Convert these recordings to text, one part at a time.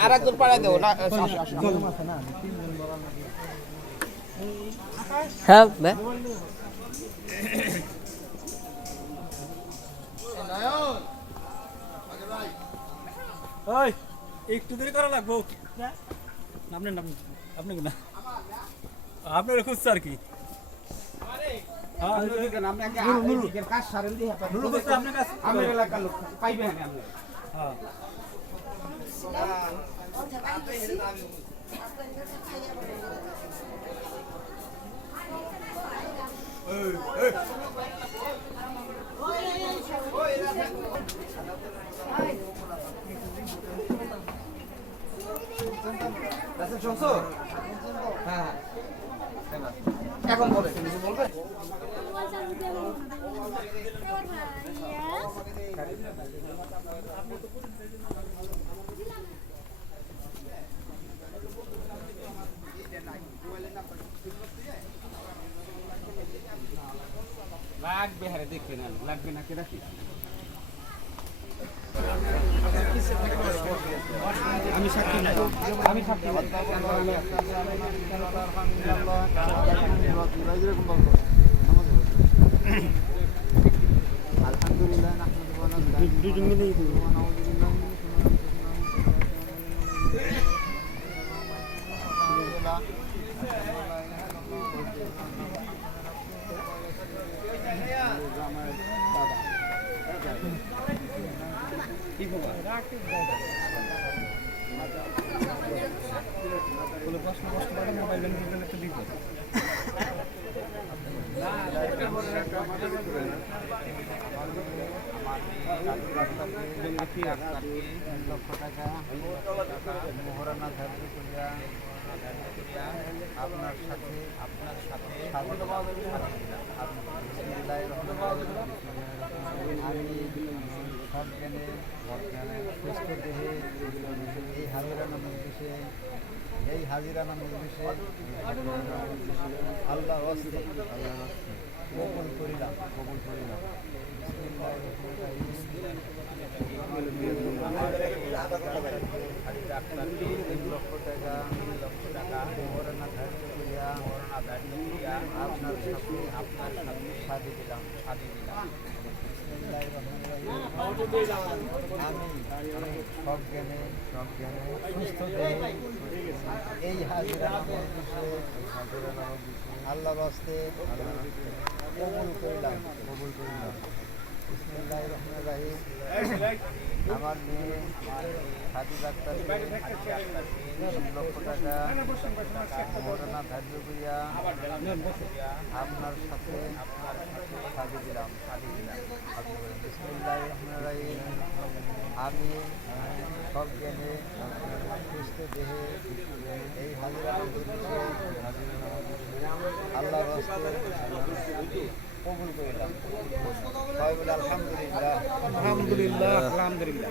আর একজন পাড়ায় দেবো না আসো, আসো, আসো। হ্যাঁ ভাই ওই একটু দেরি করা লাগবো। আপনার নাম আপনি না। আপনার খুঁজছে আর কি? কাজ সারেন দিয়ে আপনার- কাছে? আমার এলাকার লোক পাইবেন আপনি হ্যাঁ এখন বলে কিছু বলবে লাগবে হারে দেখবে না লাগবে না কে রাখি আমি সাক্ষী। আমি সাক্ষী নাই। দুজন? বলে প্রশ্ন কষ্ট করে মোবাইল ব্যাংকিং করলে একটা বিপদ টাকা মোহরানা ধার্য করিয়া আপনার সাথে আমি এই হাজিরানা মজলিসে এই হাজিরানা মজলিসে আল্লাহ হস্তে কবুল করিলাম কবুল করিলাম। আপনার আপনার সাথে সাজি দিলাম সাজি দিলাম। আমি সব জ্ঞানে সব জ্ঞানে সুস্থ এই হাজিরা এই হাজিরা আল্লাহ বাস্তে কবুল করিলাম কবুল করিলাম বিসমিল্লাহির রহমানির রহিম আমার মেয়ে ডাক্তার তিন লক্ষ টাকা মরনা ধার্য করিয়া আপনার সাথে সাজি দিলাম দিলাম বিসমিল্লাহির আমি সব জ্ঞানে সুস্থ দেহে এই হাজিরা আল্লাহ কবুল করিলাম আলহামদুলিল্লাহ। আলহামদুলিল্লাহ আলহামদুলিল্লাহ।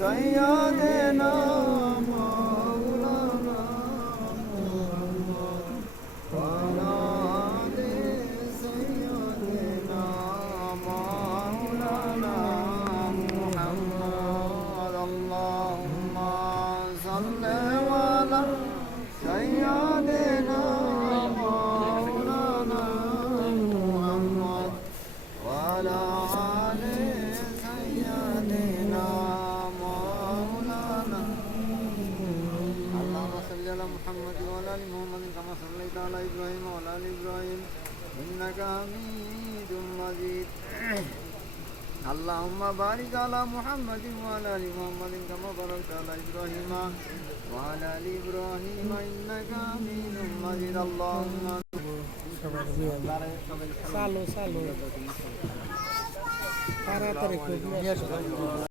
Sayyadena محمد كما صليت على ابراهيم وعلى ال ابراهيم انك حميد مجيد اللهم بارك على محمد وعلى ال محمد كما باركت على ابراهيم وعلى ال ابراهيم انك حميد مجيد اللهم চালু চালু তাড়াতাড়ি খুব